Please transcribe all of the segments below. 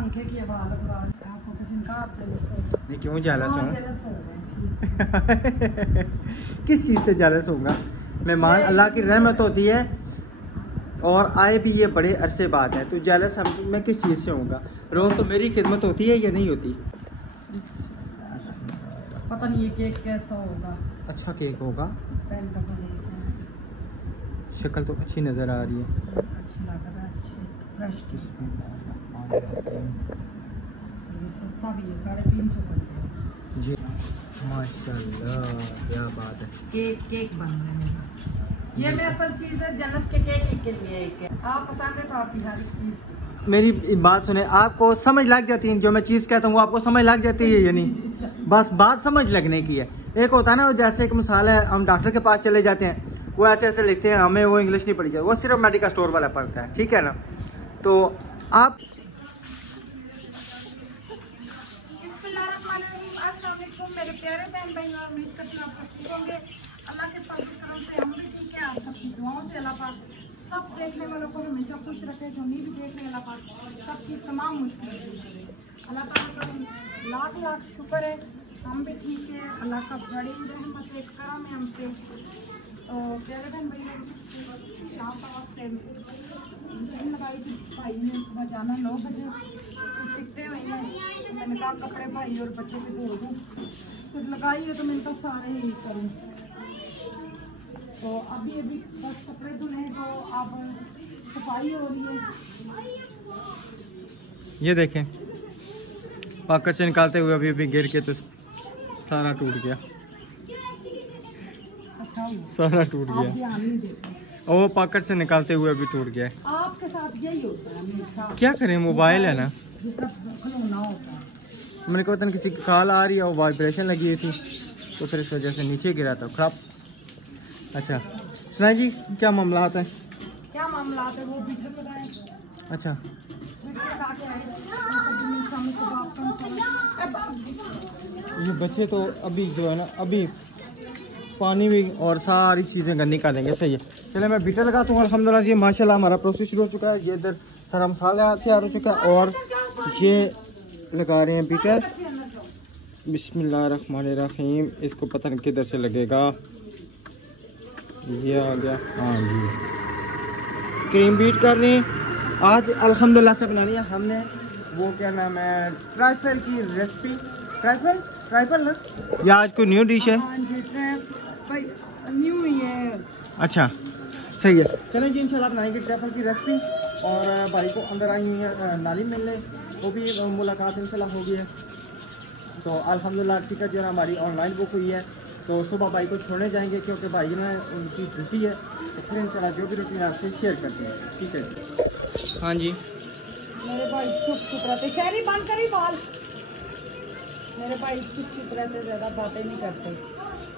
पंखे की आवाज आपको किसी का आप जेलस हो? नहीं क्यों जेलस हूँ? जेलस हो गए। किस चीज़ से जेलस होगा? मेहमान अल्लाह की रहमत होती है और आए भी ये बड़े अरसे बाद है, तो जेलस मैं किस चीज़ से होऊंगा? रोज़ तो मेरी खिदमत होती है या नहीं होती? पता नहीं ये केक कैसा होगा। अच्छा केक होगा। पहले दफा केक है। शक्ल तो अच्छी नज़र आ रही है। अच्छी लग रहा है, अच्छी फ्रेश केक। ये सस्ता भी है, 350 का है जी माशाल्लाह, क्या बात है। केक बन रहा है मेरा। ये मैं असल चीज़ है, जन्नत के केक के लिए एक है। आप पसंद है तो आपकी हर चीज़। मेरी बात सुने, आपको समझ लग जाती है जो मैं चीज़ कहता हूँ, आपको समझ लग जाती है या नहीं? बस बात समझ लगने की है। एक होता है ना, जैसे एक मिसाल है, हम डॉक्टर के पास चले जाते हैं, वो ऐसे ऐसे लिखते हैं, हमें वो इंग्लिश नहीं पढ़ी जाती, वो सिर्फ मेडिकल स्टोर वाला पढ़ता है, ठीक है ना? तो आप मेरे प्यारे बहन भाई, उम्मीद करती हूँ आप ठीक होंगे। अल्लाह के फजल करम से हम भी ठीक है। आप सबकी दुआओं से अल्लाह पाक सब देखने वालों को हमेशा खुश रखे, जो नहीं भी देख रहे अल्लाह पाक सबकी तमाम मुश्किलें दूर करे। अल्लाह ताला का लाख लाख शुक्र है, हम भी ठीक है। अल्लाह का बड़ी रहमत है, करम है हम पे। तो प्यारे बहन भाई, शाम का वक्त है, लगाई थी भाई ने सुबह जाना 9 बजे, टिकटे हुए हैं। मैंने कहा कपड़े भाई और बच्चों के धो दूँ, फिर लगाई है तो मैंने कहा सारे ही करूँ। तो अभी बस कपड़े धुले, जो अब सफाई हो रही है। ये देखें, पॉकेट से निकालते हुए अभी गिर के तो सारा टूट गया। अच्छा सारा टूट गया। वो पॉकेट से निकालते हुए अभी टूट गया। आपके साथ यही होता है हमेशा। क्या करें, मोबाइल है ना, खिलौना होता है। मैंने कहा पता किसी की कॉल आ रही है और वाइब्रेशन लगी हुई थी, तो फिर इस वजह से नीचे गिरा था खराब। अच्छा सुना जी, क्या मामला है? क्या मामला है? वो बीटर लगाए। अच्छा ये बच्चे तो अभी जो है ना, अभी पानी भी और सारी चीज़ें गंदी कर देंगे। सही है, चले मैं बीटर लगाता हूँ। अल्हम्दुलिल्लाह जी माशाल्लाह हमारा प्रोसेस शुरू हो चुका है। ये इधर सारा मसाला तैयार हो चुका है और ये लगा रहे हैं बीटर। बिस्मिल्लाहिर्रहमानिर्रहीम। इसको पता नहीं किधर से लगेगा, ये आ गया। हाँ जी, क्रीम बीट कर रहे हैं आज अल्हम्दुलिल्लाह से बनानी है हमने। वो क्या नाम है, ट्राइफल की रेसिपी। ट्राइफल ना, या आज कोई न्यू डिश है? न्यू ही है। अच्छा सही है, चलें जी इंशाल्लाह बनाएंगे ट्राइफल की रेसिपी। और भाई को अंदर आई हुई है नाली मिलने, वो भी मुलाकात इंशाल्लाह हो गई है। तो अल्हम्दुलिल्लाह टिकट जो है हमारी ऑनलाइन बुक हुई है, तो सुबह भाई को छोड़ने जाएंगे क्योंकि भाई ने उनकी छुट्टी है। तो फिर इंशाल्लाह जो भी रूटीन आपसे शेयर करते हैं, ठीक है? हाँ जी मेरे भाई चुप रहते, शहरी बंद करी बाल। मेरे भाई चुप रहते, ज़्यादा बातें नहीं करते।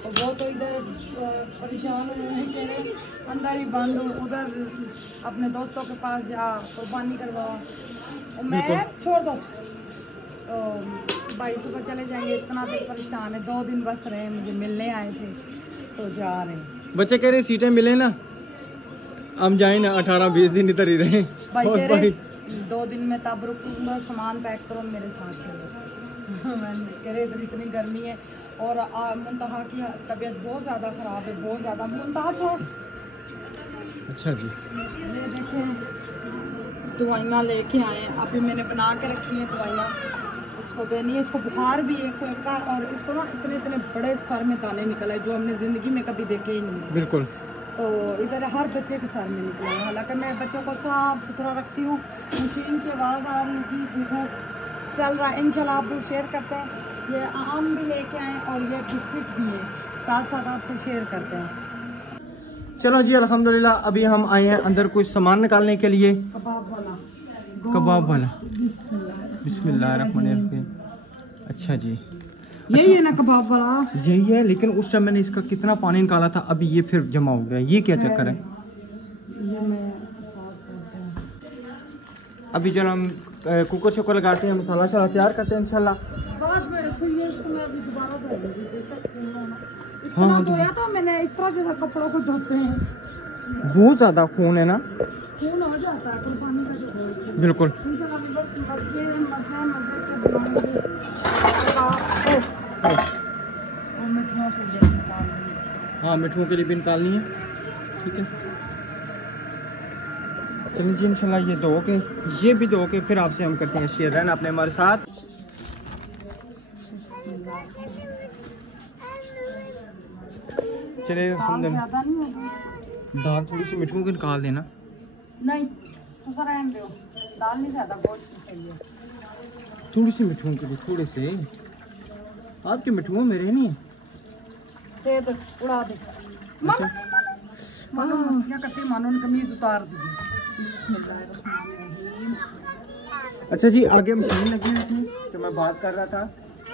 तो वो तो इधर परेशान हुए हैं, कह रहे अंदर ही बंद, उधर अपने दोस्तों के पास जा, कुर्बानी करवा। और मैं छोड़ दो। तो भाई सुबह चले जाएंगे, इतना दिन परेशान है। 2 दिन बस रहे, मुझे मिलने आए थे तो जा रहे हैं। बच्चे कह रहे सीटें मिले ना, हम जाए ना, 18-20 दिन इधर ही रहे। भाई 2 दिन में तब रुकूंगा, सामान पैक करो मेरे साथ चलो। मैंने कह रहे इधर इतनी गर्मी है और मुंतहा की तबीयत बहुत ज़्यादा ख़राब है, बहुत ज़्यादा। मुंतहा छोड़। अच्छा जी, ये देखें दवाइयाँ लेके आए हैं, अभी मैंने बना के रखी हैं दवाइयाँ, इसको देनी है। इसको बुखार भी है का, और इसको ना इतने इतने बड़े सर में दाने निकले जो हमने ज़िंदगी में कभी देखे ही नहीं। बिल्कुल। तो इधर हर बच्चे के सर में निकले हैं। हालांकि मैं बच्चों को साफ सुथरा रखती हूँ। मशीन की आवाज़ आ रही थी, इधर चल रहा है। इंशाल्लाह आपको शेयर करते हैं। ये आम भी लेके आए और ये बिस्किट भी है, साथ साथ आपसे शेयर करते हैं। चलो जी अल्हम्दुलिल्लाह अभी हम आए हैं अंदर कुछ सामान निकालने के लिए। कबाब वाला बिस्मिल्लाहिर्रहमानिर्रहीम। अच्छा जी, यही है ना कबाब वाला? यही है, लेकिन उस टाइम मैंने इसका कितना पानी निकाला था, अभी ये फिर जमा हो गया। ये क्या चक्कर है? ये मैं अभी चलो हम कुकर शुकर लगाते हैं, मसाला शला तैयार करते हैं इंशाल्लाह। बाद में फिर ये इसको मैं अभी दोबारा धो लूँगी, बेशक। हाँ धोया था मैंने, इस तरह जैसा कपड़ों को धोते हैं। बहुत ज़्यादा खून है ना, खून हो जाता है, कुर्बानी का जो बिल्कुल। इंशाल्लाह बस मजे मजे के बनाऊंगी और मिठुओं के लिए निकाल दूंगी। हाँ, मिठुओं के लिए भी निकालनी है, ठीक है। चलिए जी, इंशाल्लाह ये धो के, ये भी धो के फिर आपसे हम करते हैं शेयर। रहना अपने हमारे साथ। चलिए दाल ज़्यादा नहीं होगी, दाल थोड़ी सी मिठुओं की निकाल देना। नहीं तो सर रहने दो, दाल नहीं ज़्यादा, गोश्त चाहिए। थोड़ी सी मिठुओं के लिए, थोड़े से। आपके मिठुओं मेरे नहीं है। दे दो, उड़ा दे। अच्छा, मानो क्या करते, मानो ने कमीज उतार दी। बिस्मिल्लाहिर्रहमानिर्रहीम। अच्छा जी, आगे मशीन लगी हुई थी तो मैं बात कर रहा था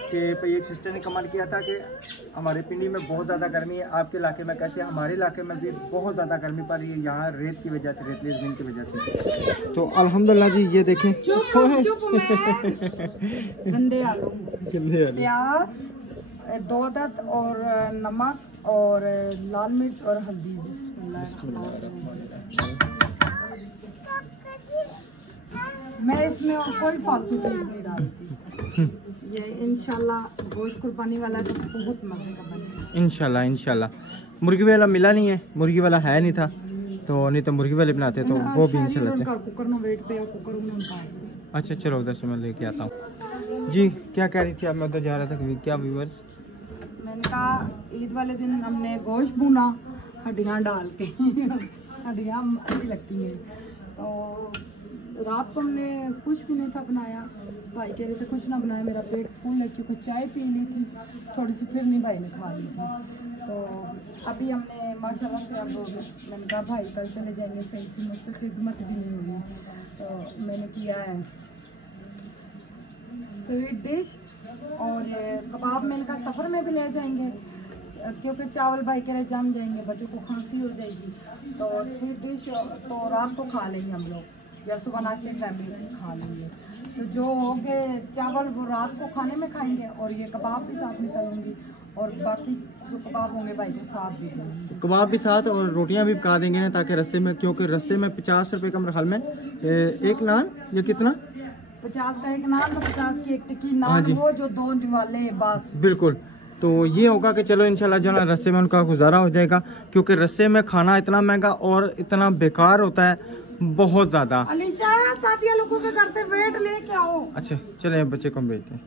कि भाई एक सिस्टर ने कमेंट किया था कि हमारे पिंडी में बहुत ज़्यादा गर्मी है, आपके इलाके में कैसे? हमारे इलाके में भी बहुत ज़्यादा गर्मी पड़ रही है यहाँ, रेत की वजह से, रेतली ज़मीन की वजह से। तो अल्हम्दुलिल्लाह जी, ये देखें गंदे आलू, गंदे आलू, प्याज, दो अदद और नमक और लाल मिर्च और हल्दी। मैं इसमें और कोई फालतू चीज़ नहीं डालती। ये इंशाल्लाह गोश्त कुर्बानी वाला तो बहुत मज़े का बनेगा इंशाल्लाह इंशाल्लाह। मुर्गी वाला मिला नहीं है, मुर्गी वाला है नहीं था, तो नहीं तो मुर्गी वाले बनाते तो वो भी इंशाल्लाह। कुकर में वेट पे कुकर में। अच्छा चलो, उधर से मैं लेके आता हूँ जी। क्या कह रही थी आप? मैं उधर जा रहा था, क्या व्यूअर्स? मैंने कहा ईद वाले दिन हमने गोश्त भुना हड्डियाँ डाल के हड्डियाँ अच्छी लगती हैं, तो रात को हमने कुछ भी नहीं था बनाया। भाई कह रहे थे कुछ ना बनाया, मेरा पेट फूल है क्योंकि चाय पी ली थी थोड़ी सी, फिर नहीं भाई ने खा ली थी। तो अभी हमने माशाल्लाह से, अब मैंने कहा भाई कल चले जाएंगे, सही से मुझसे खिदमत भी नहीं हुई, तो मैंने किया है स्वीट डिश और कबाब। मैंने कहा सफ़र में भी ले जाएंगे क्योंकि चावल भाई कह रहे जम जाएंगे, बच्चों को खांसी हो जाएगी, तो स्वीट डिश तो रात को खा लेंगे हम लोग या सुबह नाश्ते की फैमिली में खा लेंगे। तो जो होंगे चावल वो रात को खाने में खाएंगे और ये कबाब भी साथ में करूँगी और बाकी जो कबाब होंगे भाई को साथ भी देंगे। कबाब भी साथ और रोटियां भी पका देंगे ना, ताकि रस्ते में, क्योंकि रस्ते में 50 रुपये का मेरे ख्याल में एक नान, या कितना? 50 का एक नान, तो 50 की एक टिक्की हाँ नान, जी, वो जो दो वाले बस। बिल्कुल। तो ये होगा कि चलो इंशाल्लाह जो ना रस्ते में उनका गुजारा हो जाएगा, क्योंकि रस्ते में खाना इतना महंगा और इतना बेकार होता है, बहुत ज़्यादा। अलीशा साथिया लोगों के घर से वेट लेके आओ। अच्छा चले, बच्चे को भेजते हैं।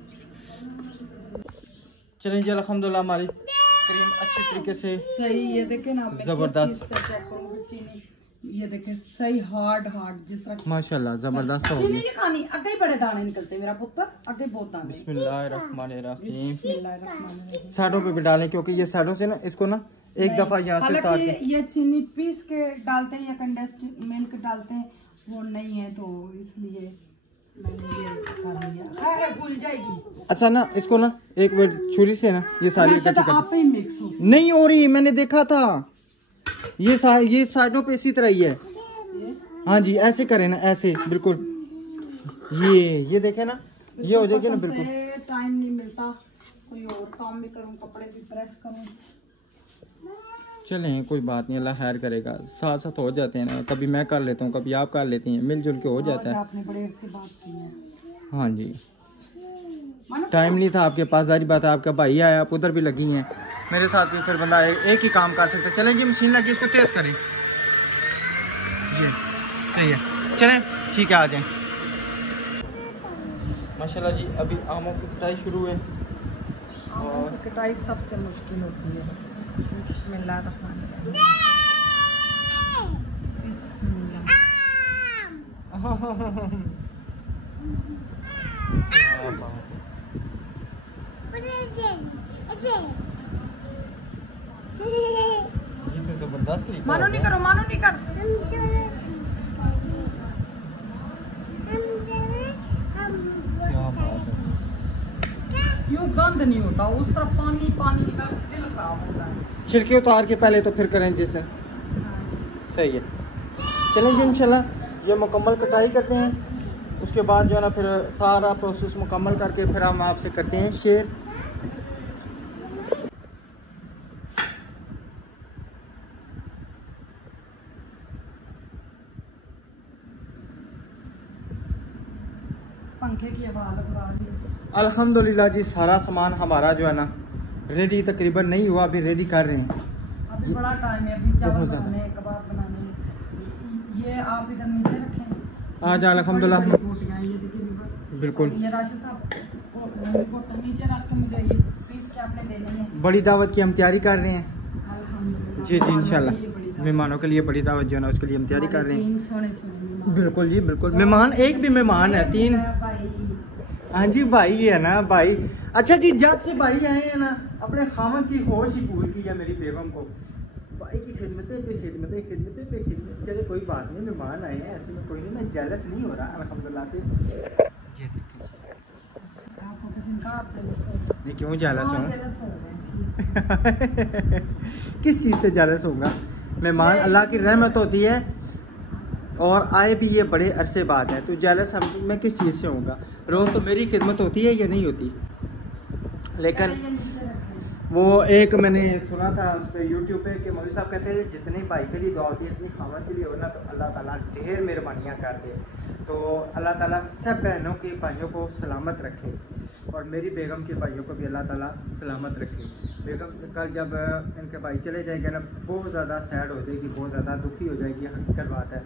चलें जी, अल्हम्दुलिल्लाह हमारी क्रीम अच्छी तरीके से सही, ये देखे ना, जबरदस्त, चेक करूंगी चीनी, ये देखे सही हार्ड जिस तरह माशाल्लाह जबरदस्त हो चीनी गई। नहीं खानी, आगे ही बड़े दाने निकलते मेरा पुत्र, आगे बहुत दाने। बिस्मिल्लाहिर्रहमानिर्रहीम। बिस्मिल्लाहिर्रहमानिर्रहीम। साइडों पे भी डालें, क्योंकि ये साइडों से ना इसको ना एक दफा यहाँ से उतार के, ये चीनी पीस के डालते हैं या कंडेंस्ड मिल्क डालते हैं, वो नहीं है तो इसलिए मैंने ये कर लिया। भूल जाएगी। अच्छा ना, इसको ना एक बार छुरी से ना ये सारी इकट्ठी कर, आप ही मिक्स हो नहीं हो रही, मैंने देखा था ये साइडों पे इसी तरह ही है। हाँ जी, ऐसे करें ना, ऐसे बिल्कुल, ये देखें ना, ये हो जाएगी ना बिल्कुल। टाइम नहीं मिलता, कोई और काम भी करूं, कपड़े भी प्रेस करूं। चलें कोई बात नहीं, अल्लाह खैर करेगा, साथ साथ हो जाते हैं ना, कभी मैं कर लेता हूँ, कभी आप कर लेती हैं, मिलजुल के हो जाता है। आपने बड़े से बात की है। हाँ जी, टाइम नहीं था आपके पास, जारी बात है, आपका भाई आया, आप उधर भी लगी हैं, मेरे साथ भी फिर बंदा एक ही काम कर सकता है। चलें जी, मशीन लगी, इसको तेज़ करें जी, सही है। चलें ठीक है, आ जाएं। माशाल्लाह जी, अभी आमों की कटाई शुरू है और कटाई सबसे मुश्किल होती है। बिस्मिल्लाहिर्रहमानिर्रहीम। बिस्मिल्लाह। ये तो जबरदस्त तरीका मानो हो नहीं गया। करो, मानो नहीं कर। क्या बात है। यूं गंद नहीं होता, उस तरफ पानी पानी निकल दिल खराब होता है। छिलके उतार के पहले तो फिर करें जैसे, सही है। चलें जी, इंशाल्लाह ये मुकम्मल कटाई करते हैं, उसके बाद जो है ना फिर सारा प्रोसेस मुकम्मल करके फिर हम आपसे करते हैं शेयर। पंखे की आवाज़ उड़ा दी। अल्हम्दुलिल्लाह जी, सारा सामान हमारा जो है ना रेडी तकरीबन नहीं हुआ, अभी रेडी कर रहे हैं। अभी बड़ा टाइम है, अभी चावल बहुत ज़्यादा। बनाने, कबाब बनाने। ये आप इधर नीचे रखें। आज अल्हम्दुलिल्लाह बड़ी-बड़ी बोटियां, ये देखिए व्यूअर्स। बिल्कुल। ये राशिद साहब को नीचे रख के मुझे ये पीस के आपने देने हैं। बड़ी दावत की हम तैयारी कर रहे हैं। अल्हम्दुलिल्लाह। जी जी, इंशाल्लाह ये बड़ी दावत। मेहमानों के लिए बड़ी दावत जो है ना उसके लिए हम तैयारी कर रहे हैं। 3 सोने मेहमान। बिल्कुल जी बिल्कुल, मेहमान एक भी मेहमान है, 3। भाई। हाँ जी, भाई है ना भाई। अच्छा जी, जब से भाई आए हैं ना अपने खामन की होश ही पूरी की है मेरी बेगम को। भाई की खिदमतें पे खिदमतें। चले कोई बात नहीं, मेहमान आए हैं, ऐसे में कोई नहीं, मैं जेलस नहीं हो रहा अल्हम्दुलिल्लाह से। ये देखिए आपको किसी का आप जेलस हो? नहीं, क्यों जेलस हाँ, हूँ? जेलस हो रहे हैं। किस चीज़ से जेलस होगा? मेहमान अल्लाह की रहमत होती है और आए भी ये बड़े अरसे बाद है, तो जेलस मैं किस चीज़ से होऊंगा? रोज़ तो मेरी खिदमत होती है या नहीं होती? लेकिन वो एक मैंने सुना था उस पर यूट्यूब पे कि मौलवी साहब कहते हैं जितनी भाई के लिए दुआ होती है इतनी खामन के लिए हो ना, तो अल्लाह ताला ढेर मेहरबानियाँ कर दे। तो अल्लाह ताला सब बहनों के भाइयों को सलामत रखे और मेरी बेगम के भाइयों को भी अल्लाह ताला सलामत रखे। बेगम कल जब इनके भाई चले जाएंगे ना, बहुत ज़्यादा सैड हो जाएगी, बहुत ज़्यादा दुखी हो जाएगी, हकीकत बात है।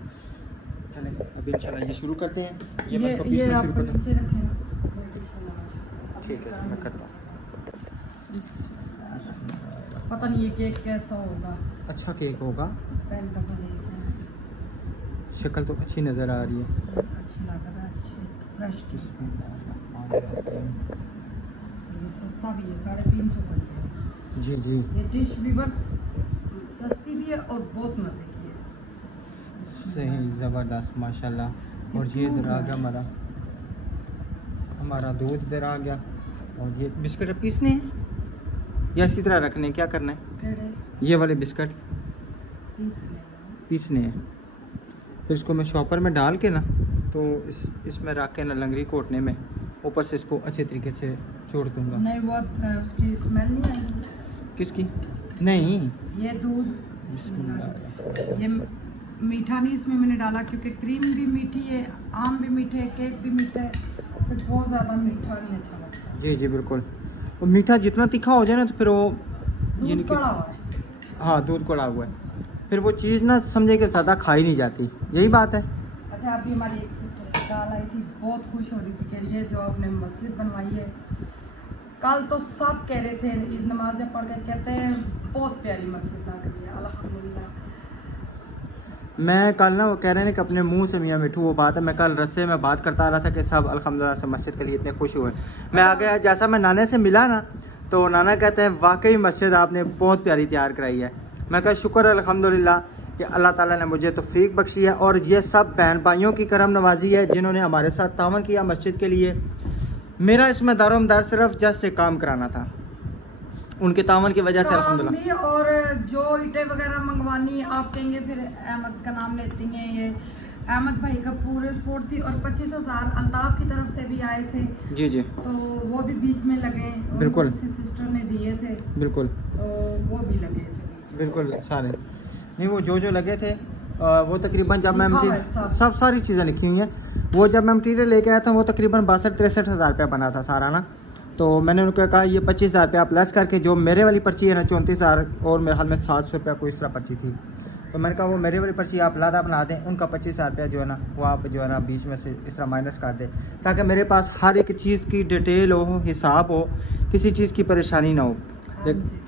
चलें अभी इंशाल्लाह ये शुरू करते हैं। ये बस को पीसना शुरू करते हैं। ठीक है, मैं करता हूँ। पता नहीं ये केक कैसा होगा। अच्छा केक होगा, पहली दफा लेके आए। शक्ल तो अच्छी नज़र आ रही है। अच्छी लग रहा है, अच्छी फ्रेश की। ये सस्ता भी है, 350 का है। जी जी, ये डिश भी बस सस्ती भी है और बहुत मज़े की है। सही ज़बरदस्त माशाल्लाह। और ये इधर आ गया हमारा दूध इधर आ गया। और ये बिस्किट पीसने हैं या इसी तरह रखने हैं, क्या करना है? केड़े ये वाले बिस्किट पीस लेना। पीसने हैं, फिर इसको मैं शॉपर में डाल के ना, तो इसमें रख के ना लंगरी कोटने में ऊपर से इसको अच्छे तरीके से छोड़ दूँगा। नहीं, वो उसकी स्मेल नहीं आएगी। किसकी? नहीं, ये दूध बिस्मिल्लाह। ये मीठा नहीं इसमें मैंने डाला क्योंकि क्रीम भी मीठी है, आम भी मीठे है, केक भी मीठा है, फिर बहुत ज़्यादा मीठा नहीं अच्छा लगता। जी जी बिल्कुल। और मीठा जितना तीखा हो जाए ना तो फिर वो यानी दूध कि कड़ा हुआ है। हाँ दूध कड़ा हुआ है, फिर वो चीज़ ना समझे कि ज़्यादा खाई नहीं जाती, यही बात है। अच्छा, अभी हमारी एक सिस्टर कॉल आई थी, बहुत खुश हो रही थी, कह रही है जो आपने मस्जिद बनवाई है। कल तो सब कह रहे थे ईद नमाज जब पढ़ के, कहते हैं बहुत प्यारी मस्जिद लग रही है अल्हम्दुलिल्लाह। मैं कल ना वो कह रहे हैं कि अपने मुंह से मियाँ मिठू वो बात है, मैं कल रस्से में बात करता रहा था कि सब अल्हम्दुलिल्लाह से मस्जिद के लिए इतने खुश हुए। मैं आगे जैसा मैं नाने से मिला ना, तो नाना कहते हैं वाकई मस्जिद आपने बहुत प्यारी तैयार कराई है। मैं कहा शुक्र अल्हम्दुलिल्लाह कि अल्लाह ताला ने मुझे तौफीक बख्शी है और ये सब बहन भाइयों की करम नवाजी है जिन्होंने हमारे साथ तावन किया मस्जिद के लिए। मेरा इसमें दारोमदार सिर्फ जस्ट एक काम कराना था, उनके तावन की वजह से अल्हम्दुलिल्लाह। और जो ईंटें वगैरह मंगवानी आप कहेंगे फिर अहमद का नाम लेती हैं, ये अहमद भाई का पूरे सपोर्ट थी और 25,000 अल्ताफ की तरफ से भी आए थे। जी जी, तो वो भी बीच में लगे, बिल्कुल सिस्टर ने दिए थे, बिल्कुल तो वो भी लगे थे बिल्कुल सारे नहीं, वो जो लगे थे वो तकरीबन जब मैं लिखा हुआ है सब। सारी चीज़ें लिखी हुई हैं। वो जब मैं मटीरियल लेके आया था वो तकरीबन 62-63 हज़ार रुपया बना था सारा ना, तो मैंने उनको कहा ये 25,000 रुपया प्लस करके जो मेरे वाली पर्ची है ना 34,000 और मेरे हाल में 700 रुपया कोई इस तरह पर्ची थी, तो मैंने कहा वो मेरे वाली पर्ची आप लादा बना दें, उनका 25,000 रुपया जो है ना वो आप जो है ना बीच में से इस तरह माइनस कर दें, ताकि मेरे पास हर एक चीज़ की डिटेल हो, हिसाब हो, किसी चीज़ की परेशानी ना हो।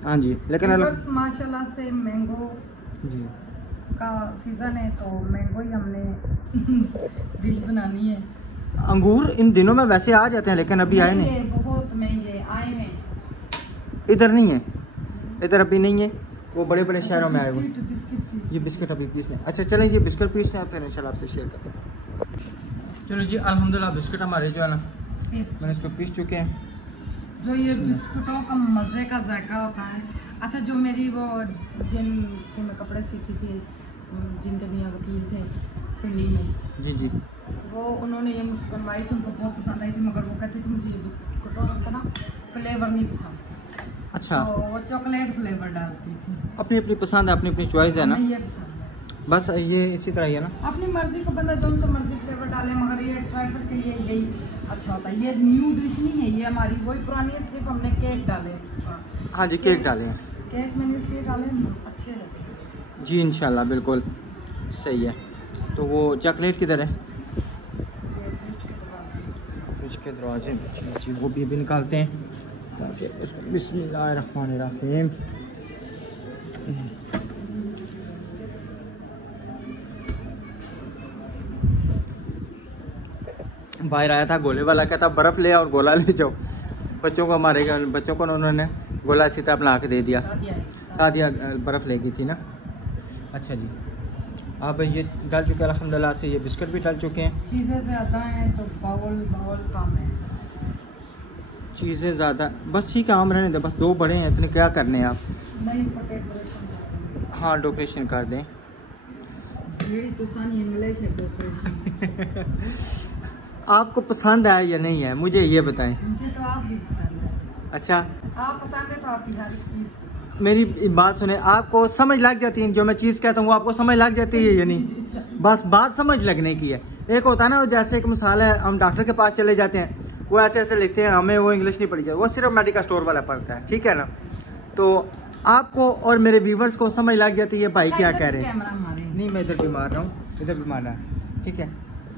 हाँ जी, लेकिन माशाल्लाह से मैंगो जी का सीज़न है तो मैंगो ही हमने डिश बनानी है। अंगूर इन दिनों में वैसे आ जाते हैं लेकिन अभी आए नहीं, बहुत महंगे आए हैं, इधर नहीं है, इधर अभी नहीं है, वो बड़े बड़े शहरों में आए हुए। बिस्किट ये बिस्किट अभी पीस लें। अच्छा चलें ये बिस्किट पीस हैं फिर इंशाल्लाह आपसे शेयर करते हैं। चलो जी अल्हम्दुलिल्लाह बिस्किट हमारे जो है ना मैंने इसको पीस चुके हैं। जो ये बिस्कुटों का मज़े का जायका होता है। अच्छा, जो मेरी वो जिनके मैं कपड़े सीखी थी, जिनके मियाँ वकील थे पिंडी में, जी जी, वो उन्होंने ये मुझसे बनवाई थी, उनको बहुत पसंद आई थी, मगर वो कहती थी मुझे ये बिस्कुटों का ना फ्लेवर नहीं पसंद। अच्छा तो वो चॉकलेट फ्लेवर डालती थी। अपनी अपनी पसंद है, अपनी अपनी चॉइस है ना। हमें ये पसंद है। बस ये इसी तरह ही है ना, अपनी मर्जी का बंदा जो सा मर्जी फ्लेवर डाले, मगर ये ट्राइफल के लिए यही अच्छा होता है। ये न्यू डिश नहीं है, ये हमारी वही पुरानी है, सिर्फ हमने केक डाले। हाँ जी केक डाले हैं, केक मैंने इसलिए डाले अच्छे लगते जी इंशाल्लाह बिल्कुल सही है। तो वो चॉकलेट किधर है? फ्रिज के दरवाजे में जी, वो भी निकालते हैं ताकि इसको बिस्मिल्लाहिर्रहमानिर्रहीम। बाहर आया था गोले वाला, कहता बर्फ़ ले और गोला ले जाओ। बच्चों को हमारे बच्चों को उन्होंने गोला इसी तरह बना के दे दिया। सादिया बर्फ़ ले गई थी ना। अच्छा जी, अब ये डाल चुके हैं अल्हम्दुलिल्लाह से, ये बिस्किट भी डाल चुके हैं। चीज़ें ज़्यादा हैं तो बाउल कम है। चीज़ें ज़्यादा बस ठीक है, आम रहने दे, बस 2 बड़े हैं, इतने क्या करने हैं आप। नहीं डेकोरेशन, हाँ डेकोरेशन कर दें। इंग्लिश है डेकोरेशन। आपको पसंद आया या नहीं है मुझे ये बताएं। मुझे तो आप भी पसंद है। अच्छा आप पसंद है तो आपकी हर एक चीज़। मेरी बात सुने, आपको समझ लग जाती है जो मैं चीज़ कहता हूँ, आपको समझ लग जाती है या नहीं? बस बात समझ लगने की है। एक होता है ना जैसे एक मिसाल है, हम डॉक्टर के पास चले जाते हैं, वो ऐसे ऐसे लिखते हैं, हमें वो इंग्लिश नहीं पढ़ी जाती, वो सिर्फ मेडिकल स्टोर वाला पढ़ता है, ठीक है ना। तो आपको और मेरे व्यूवर्स को समझ लग जाती है भाई क्या कह रहे हैं। नहीं मैं इधर भी मार रहा हूँ, इधर भी मार रहा है, ठीक है।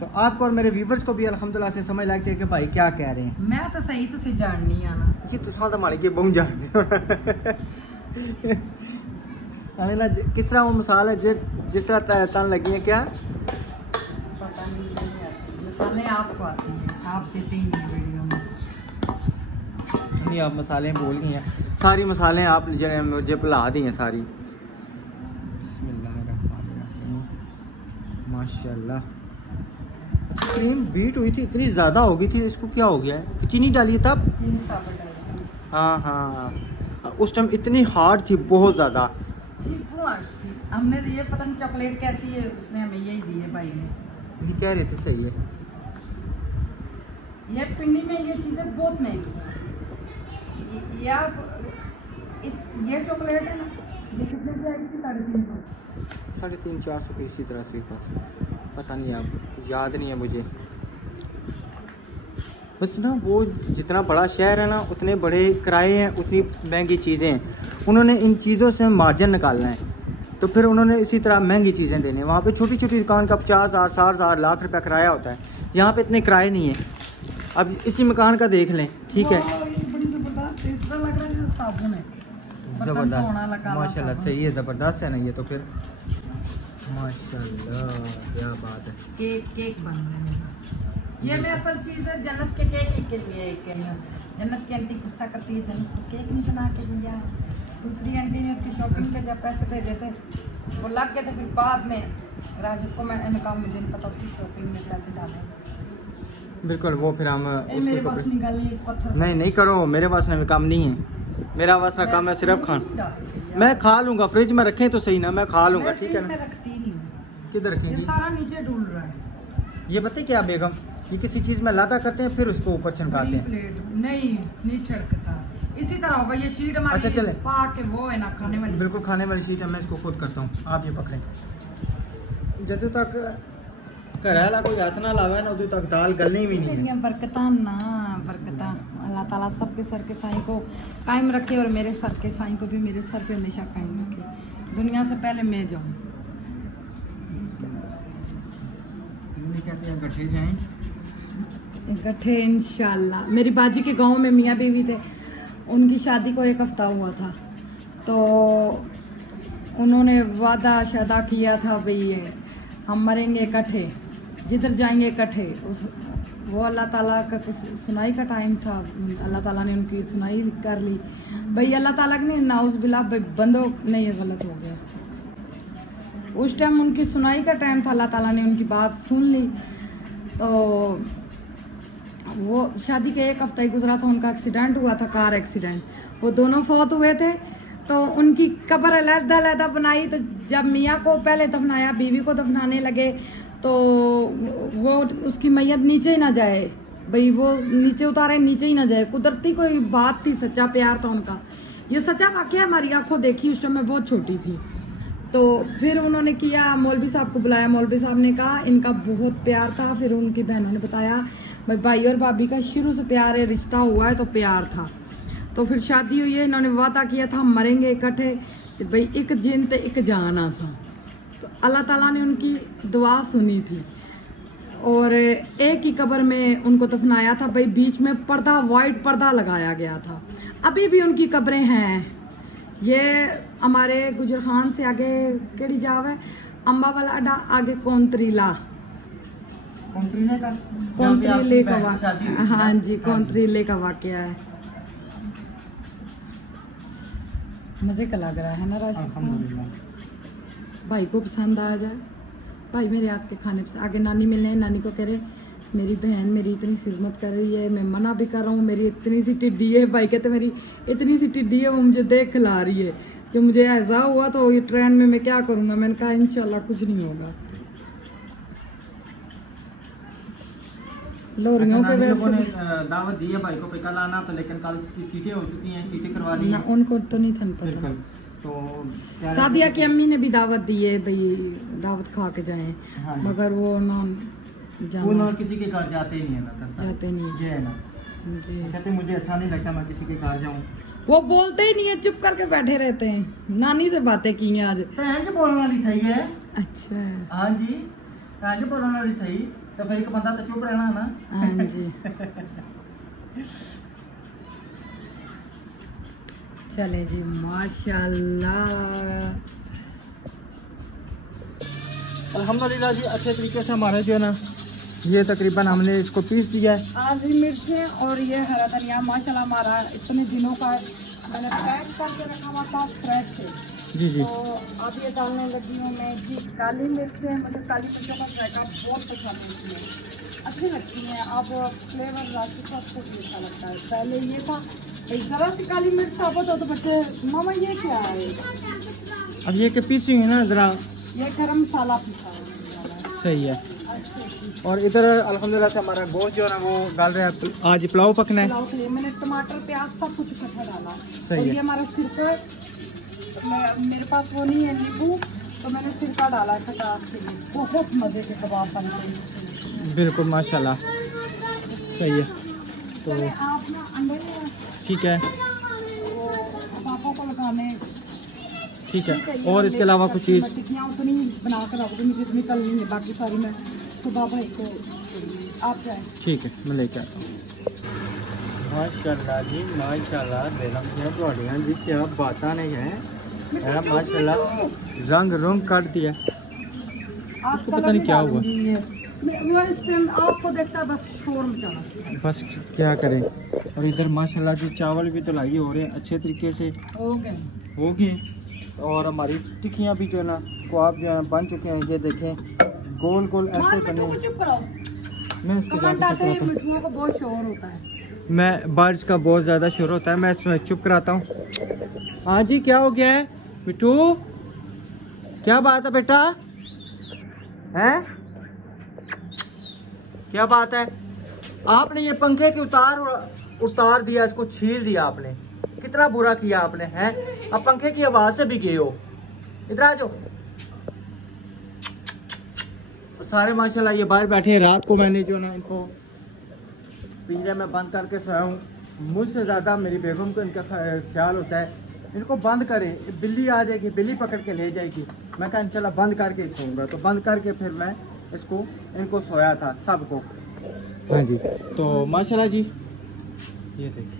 तो आपको और मेरे व्यूवर्स को भी अल्हम्दुलिल्लाह से समझ लगती है कि भाई क्या कह रहे हैं। मैं तो सही तुझे जाननी आना कि तुसा तो मारे के बहु जानने ना किस तरह वो मिसाल है जिस तरह तन लगी है क्या पता नहीं, मसाले आपको आते हैं, आप देते ही नहीं वीडियो में। नहीं आप मसाले भूल गई हैं, सारी मसाले आप मुझे भुला दी हैं सारी। बिस्मिल्लाहिर्रहमानिर्रहीम, माशाल्लाह। अच्छा क्रीम बीट हुई थी, इतनी ज़्यादा हो गई थी, इसको क्या हो गया है? चीनी डाली तब? चीनी साबुत डाली। हाँ हाँ, उस टाइम इतनी हार्ड थी, बहुत ज़्यादा। हमने ये पता नहीं चॉकलेट कैसी है, उसने हमें यही दी है भाई ने। ये कह रहे थे सही है। ये पिंडी में ये चीज़ें बहुत महंगी हैं। ये चॉकलेट है ना, ये कितने की आई थी? 350, 350 400 की इसी तरह से, बस पता नहीं आप याद नहीं है मुझे। बस ना वो जितना बड़ा शहर है ना, उतने बड़े किराए हैं, उतनी महंगी चीज़ें हैं। उन्होंने इन चीज़ों से मार्जिन निकालना है, तो फिर उन्होंने इसी तरह महंगी चीज़ें देनी है। वहाँ पे छोटी छोटी दुकान का 50,000 60,000 लाख रुपया किराया होता है, यहाँ पे इतने किराए नहीं है। अब इसी मकान का देख लें, ठीक है, बड़ी ज़बरदस्त, इस तरह लग रहा है जैसे साबुन है। ज़बरदस्त माशाल्लाह, सही है, ज़बरदस्त है ना ये तो फिर माशाल्लाह क्या बात है। केक बन रहे हैं। ये में असल चीज़ है, जन्नत के केक के लिए एक है। जन्नत की आंटी गुस्सा करती है, जन्नत को केक नहीं बना के दिया। दूसरी आंटी ने उसकी शॉपिंग के जब पैसे भेजे थे वो लग गए थे, फिर बाद में राजू को मैंने कहा मुझे नहीं पता उसकी शॉपिंग में पैसे डाले। बिल्कुल वो फिर हम मेरे पास निकाली एक पत्थर। नहीं करो, मेरे पास ना काम नहीं है, मेरा पास ना काम है सिर्फ खाना। मैं खा लूँगा, फ्रिज में रखें तो सही ना, मैं खा लूँगा, ठीक है ना। रखती नहीं हूँ, किधर रखेंगी? सारा नीचे डूल रहा है। ये बताइए क्या बेगम, ये किसी चीज़ में लादा करते हैं फिर उसको ऊपर छिड़काते हैं? प्लेट नहीं छिड़कता, इसी तरह होगा। ये शीट हमारी अच्छा चले पाके वो है ना खाने वाली, बिल्कुल खाने वाली शीट है, मैं इसको खुद करता हूँ, आप ये पकड़ें। जब तक घरेला कोई हाथ ना लावे ना उधर तक दाल गलनी भी नहीं है। बरकता ना बरकता, अल्लाह ताला सबके सर के साईं को कायम रखे और मेरे सर के साईं को भी मेरे सर पे हमेशा कायम रखे। दुनिया से पहले मैं जाऊँ। कहते हैं गठे जाएं, गठे इंशाल्लाह। मेरी बाजी के गांव में मियाँ बीवी थे, उनकी शादी को 1 हफ्ता हुआ था, तो उन्होंने वादा शादा किया था भाई हम मरेंगे इकट्ठे, जिधर जाएंगे इकट्ठे। उस वो अल्लाह ताला का सुनाई का टाइम था, अल्लाह ताला ने उनकी सुनाई कर ली भाई। अल्लाह ताला ने नाउज़ बिल्लाह बंदो नहीं, गलत हो गया। उस टाइम उनकी सुनाई का टाइम था, अल्लाह ताला ने उनकी बात सुन ली। तो वो शादी के 1 हफ्ता ही गुजरा था, उनका एक्सीडेंट हुआ था, कार एक्सीडेंट। वो दोनों फौत हुए थे, तो उनकी कब्र अलग-अलग बनाई। तो जब मियाँ को पहले दफनाया, बीवी को दफनाने लगे, तो वो उसकी मैयत नीचे ही ना जाए भाई, वो नीचे उतारे नीचे ही ना जाए। कुदरती कोई बात थी, सच्चा प्यार था उनका। ये सच्चा वाकया हमारी आंखों देखी, उस टाइम मैं बहुत छोटी थी। तो फिर उन्होंने किया, मौलवी साहब को बुलाया, मौलवी साहब ने कहा इनका बहुत प्यार था। फिर उनकी बहनों ने बताया भाई और भाभी का शुरू से प्यार है, रिश्ता हुआ है तो प्यार था। तो फिर शादी हुई है, इन्होंने वादा किया था हम मरेंगे इकट्ठे, तो भाई एक जिन ते एक जान आसा। तो अल्लाह ताला ने उनकी दुआ सुनी थी और एक ही कब्र में उनको दफनाया था भाई, बीच में पर्दा, वाइट पर्दा लगाया गया था। अभी भी उनकी कब्रें हैं। ये हमारे गुजर खान से आगे केड़ी जाव है, अम्बा वाला अड्डा, आगे कौंतरीला कौंतरीले का वाक़या। हाँ जी, कौंतरीले का वाक़या है। मज़े का लग रहा है ना राशिद? भाई को पसंद आ जाए, भाई मेरे हाथ के खाने पे आगे नानी मिलने, नानी को कह रहे मेरी बहन मेरी इतनी खिदमत कर रही है, मैं मना भी कर रहा हूँ, मेरी इतनी सी टिड्डी है। भाई कहते मेरी इतनी सी टिड्डी है, वो मुझे देख खिला रही है कि मुझे ऐसा हुआ तो ये ट्रेन में मैं क्या करूँगा। मैंने कहा इंशाल्लाह कुछ नहीं होगा। लोरियों के वैसे दावत दी है भाई को कल आना, तो लेकिन कल की सीटें हो चुकी हैं, सीटें करवा ली हैं। उनको तो नहीं था पता। तो सादिया की अम्मी ने भी दावत दी है भाई, दावत खा के जाएं। हाँ, मगर वो ना किसी के घर जाते ही नहीं है ना, जाते नहीं ये है ना जी। कहते मुझे अच्छा नहीं लगता मैं किसी के घर जाऊं। वो बोलते ही नहीं है, चुप करके बैठे रहते हैं। नानी से बातें की हैं आज। बहन जी बोलने वाली थी है। अच्छा हाँ जी, बहन जी बोलने वाली थी, तो फिर एक बंदा तो चुप रहना ना। हाँ जी। चले जी, माशाल्लाह अल्हम्दुलिल्लाह जी। अच्छे तरीके से हमारे जो है ना, ये तकरीबन हमने इसको पीस दिया है। आधी मिर्चें और ये हरा धनिया। माशाल्लाह हमारा इतने दिनों का मैंने पैक करके रखा हुआ था, फ्रेश है जी जी। तो अब ये डालने लगी हूँ मैं जी। काली मिर्चें, मुझे काली मिर्चों का जायका बहुत पसंद है, अच्छी लगती हैं। अब फ्लेवर राशि को आपको भी अच्छा लगता है। पहले ये था ज़रा सी काली मिर्च साबुत हो तो बच्चे मामा ये क्या है। अब ये कि पीसी हुई ना ज़रा, ये गरम मसाला पीसा है। सही है। और इधर अल्हम्दुलिल्लाह से हमारा गोश्त जो है ना वो डाल रहे हैं। आज पुलाव पकना है। मैंने टमाटर प्याज सब कुछ इकट्ठा डाला। सही और है। ये हमारा सिरका, मेरे पास वो नहीं है नींबू, तो मैंने सिरका डाला है खटास के लिए। बहुत मज़े के कबाब बनते हैं। बिल्कुल माशाल्लाह, सही है। तो आप ना अंडे ठीक है, पापा को लगाने, ठीक है। और इसके अलावा कुछ चीज़ टिक्कियाँ उतनी बना कर रख दूँ, मुझे इतनी तल नहीं है, बाकी सारी मैं सुबह भाई को आप जाए। ठीक है, मैं लेके आता हूँ। माशाल्लाह जी माशाल्लाह, बेगम जी बॉडियाँ जी क्या बात नहीं है माशाल्लाह, रंग रंग काट दिया। इसको पता नहीं क्या हुआ, वो इस टाइम आपको देखता है बस शोर मचाना, बस क्या करें। और इधर माशाल्लाह जी चावल भी धुलाई हो रहे हैं अच्छे तरीके से, हो गए। और हमारी टिक्कियाँ भी जो है ना कबाब जो है बन चुके हैं। ये देखें गोल गोल ऐसे बने। मैं इसको मिठुओं को बहुत शोर होता है, मैं बारिश का बहुत ज़्यादा शोर होता है, मैं इसमें चुप कराता हूँ। हाँ जी, क्या हो गया है मिठू, क्या बात है बेटा, हैं क्या बात है? आपने ये पंखे के उतार दिया, इसको छील दिया आपने, कितना बुरा किया आपने, हैं? अब पंखे की आवाज से भी गए हो। इधर आ जाओ। सारे माशाल्लाह ये बाहर बैठे हैं। रात को मैंने जो ना इनको पिंजरे में बंद करके सोया हूँ। मुझसे ज़्यादा मेरी बेगम को इनका ख्याल होता है, इनको बंद करें, बिल्ली आ जाएगी, बिल्ली पकड़ के ले जाएगी। मैं कहा इंशाल्लाह बंद करके सोऊंगा, तो बंद करके फिर मैं इनको सोया था सबको। हाँ जी, तो माशाल्लाह जी ये देखिए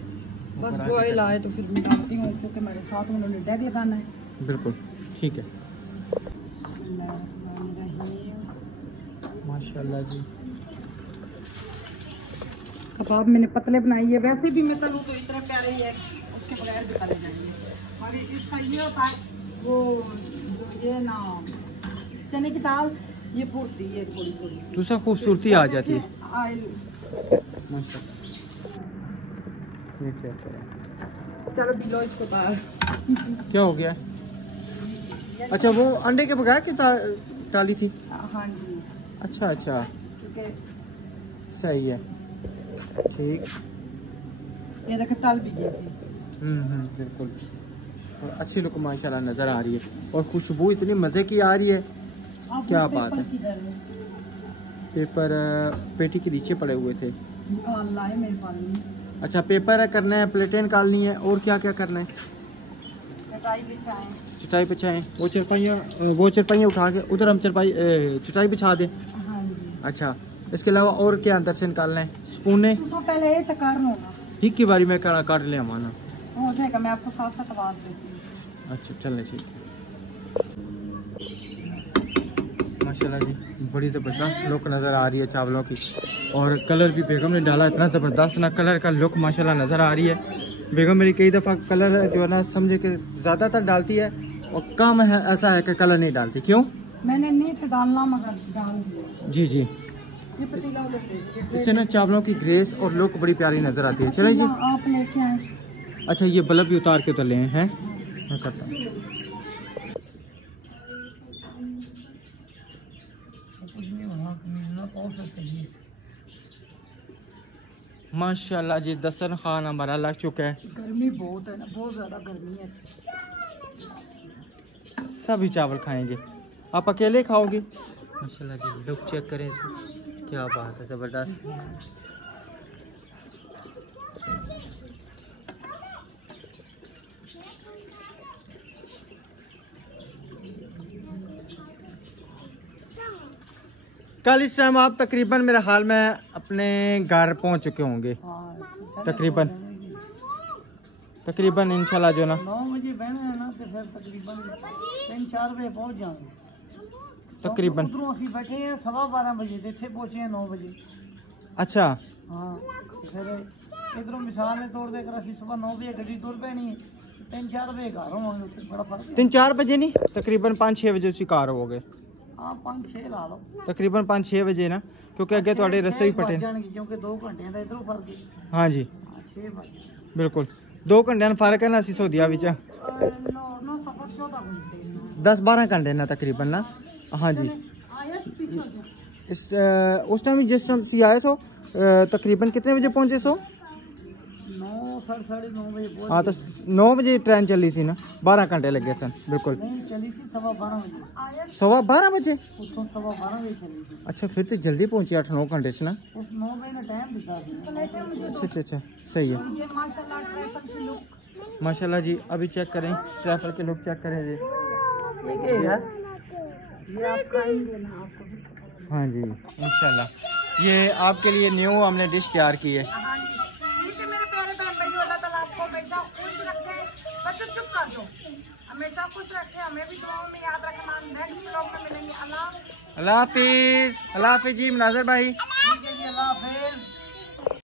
बस बॉयल आए तो फिर मैं डालती हूँ, क्योंकि मेरे साथ उन्होंने डेग लगाना है। बिल्कुल ठीक है। माशाल्लाह जी कबाब मैंने पतले बनाई है, वैसे भी मैं तलूँ तो इतने प्यारे ही है, उसके बगैर भी तले जाएंगे। और इसका ये होता है वो ये ना चने की दाल, ये फूटती है थोड़ी थोड़ी, दूसरा खूबसूरती आ जाती है। आयल चलो बिलो इसको तार। क्या हो गया? अच्छा वो अंडे के बगैर की डाली थी? हाँ जी। अच्छा अच्छा सही है, ठीक। ये देखे तल भी गई थी। बिल्कुल। और अच्छी लुक माशाल्लाह नज़र आ रही है और खुशबू इतनी मज़े की आ रही है, क्या बात है। पेपर पेटी के नीचे पड़े हुए थे। अच्छा, पेपर करना है, प्लेटें निकालनी है, और क्या क्या करना है? चटाई बिछाएं। वो चरपाइयाँ उठा के उधर हम चटाई बिछा दें। अच्छा, इसके अलावा और क्या अंदर से निकालना है? स्पूने तो पहले ये कर लो ना, ठीक की बारी में काट ले हमारा हो जाएगा, मैं आपको साथ साथ आवाज देती हूँ। अच्छा चलने ठीक। माशाल्लाह जी, बड़ी ज़बरदस्त लुक नज़र आ रही है चावलों की, और कलर भी बेगम ने डाला इतना ज़बरदस्त ना, कलर का लुक माशाल्लाह नज़र आ रही है। बेगम मेरी कई दफ़ा कलर जो है ना समझे कि ज़्यादातर डालती है, और कम है ऐसा है कि कलर नहीं डालती। क्यों? मैंने नीट डालना मगर डाल दिया। जी जी, ये पतीला उधर इससे ना चावलों की ग्रेस और लुक बड़ी प्यारी नज़र आती है। चलिए जी, आप लेके आए। अच्छा ये बल्ब भी उतार के तो ले हैं, मैं करता हूँ। माशाल्लाह जी, दस्तरखान खान हमारा लग चुका है। गर्मी बहुत है ना, बहुत ज़्यादा गर्मी है। सभी चावल खाएंगे, आप अकेले खाओगे? माशाल्लाह जी, लुक चेक करें इसमें, क्या बात है, ज़बरदस्त। कल इस टाइम आप तकरीबन मेरे हाल में अपने घर पहुंच चुके होंगे। तकरीबन इंशाल्लाह जो ना 9 बजे बहना है ना, तो फिर तकरीबन 3-4 बजे पहुंच जाऊंगे। तकरीबन उधरों ਅਸੀਂ बैठे हैं 12:15 बजे, ਇੱਥੇ पहुंचे हैं 9 बजे। अच्छा हाँ, फिर इधरों मिसाल ने तौर देकर ਅਸੀਂ सुबह 9 बजे गड्डी तुर पैनी है, 3-4 बजे घर होवांगे। उत्थे बड़ा फर्क है। 3-4 बजे नहीं, तकरीबन 5-6 बजे शिकार हो गए। हाँ 5-6 ला लो, तकरीबन 5-6 बजे ना, क्योंकि अगे थोड़े रस्ते ही पटे, क्योंकि 2 घंटे का इधरों फर्क है। हाँ जी 6 बजे बिल्कुल, 2 घंटे का फर्क है ना। ਅਸੀਂ ਸੋਧੀਆ ਵਿੱਚ 10-12 घंटे ना तकरीबन ना। हाँ जी, उस टाइम जिस टाइम सी आए सो तकरीबन कितने बजे पहुंचे सो? 9-9:30 बजे। हाँ तो 9 बजे ट्रेन चली सी ना, 12 घंटे लगे सन। बिल्कुल नहीं चली सी 12:15 बजे। 12:15 बजे? उसको 12:15 बजे चली सी। अच्छा फिर तो जल्दी पहुंची 8-9 घंटे से ना। उस 9 बजे का टाइम दिखा दिया। अच्छा सही है। ये माशाल्लाह ट्रैफिक की लुक, माशाल्लाह जी, अभी चेक करें ट्रैफिक के लुक चेक करें जी। ये आप खाएंगे ना, आपको भी हाँ जी इंशाल्लाह, ये आपके लिए न्यू हमने डिश तैयार की है। ठीक है मेरे प्यारे बहन भाइयों, अल्लाह ताला आपको हमेशा खुश रखे। बच्चों चुप कर दो, हमेशा खुश रखे, हमें भी दुआओं में याद रखना। नेक्स्ट व्लॉग में मिलेंगे। अल्लाह हाफिज। अल्लाह हाफिज जी मुनाज़र भाई।